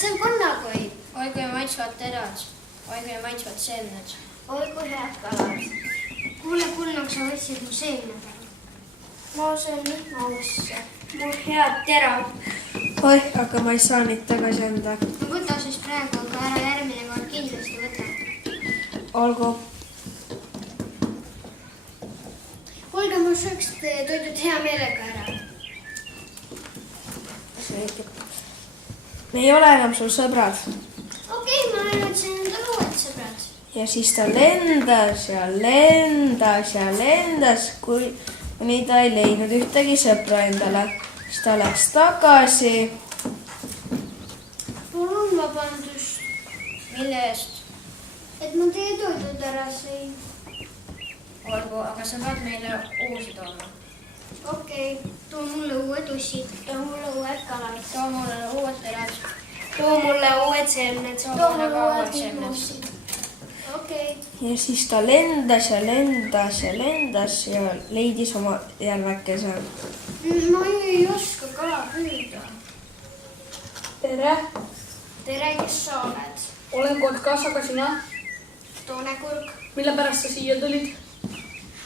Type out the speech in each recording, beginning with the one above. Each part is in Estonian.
see on kannakoi. Oi kui maitsvad terad. Oi kui maitsvad seemned. Oi kui head kalad. Kuule, kullaks sa võtsid mu seemned ära. Ma söön nüüd mausse. Mu head terad. Oi, aga ma ei saa neid tagasi anda. Ma võta siis praegu, aga ära järgmine kord kindlasti võta. Olgu. Kuulge, ma sööks teie toidud hea meelega ära. Me ei ole enam sul sõbrad. Okei, ma leidsin endale uued sõbrad. Ja siis ta lendas ja lendas ja lendas, kuni ta ei leidnud ühtegi sõpra endale. Siis ta läks tagasi. Palun vabandust. Mille eest? Et ma teie toidud ära sõin. Olgu, aga sa pead meile uusi tooma. Okei, too mulle uued ussid, too mulle uued kalad, Too mulle uued terad. too mulle uued seemned, Too mulle ka uued seemned. Okei. Ja siis ta lendas ja lendas ja lendas ja leidis oma järvekese. Ma ei oska kala püüda. Tere, Tere, kes sa oled? olen Kotkas, aga sina? Toonekurg. Mille pärast sa siia tulid?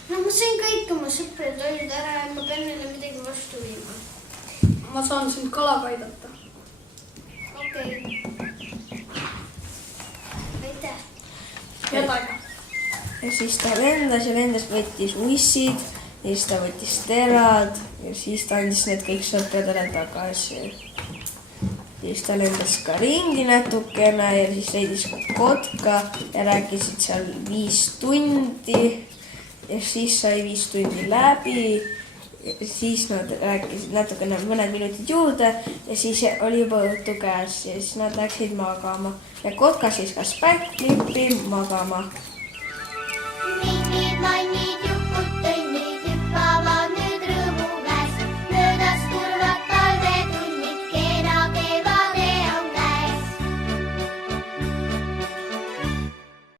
No ma sõin kõik oma sõprade toidud ära ja ma pean neile midagi vastu viima. Ma saan sind kalaga aidata. Okei. Aitäh. Head aega. Ja siis ta lendas ja lendas, võttis ussid ja siis ta võttis terad ja siis ta andis need kõik sõpradele tagasi. Siis ta lendas ka ringi natukene ja siis leidis kotka ja rääkisid seal 5 tundi. Ja siis sai 5 tundi läbi. Ja siis nad rääkisid natukene mõned minutid juurde ja siis oli juba õhtu käes ja siis nad läksid magama. Ja kotka siis kas päkklippi magama. Nii.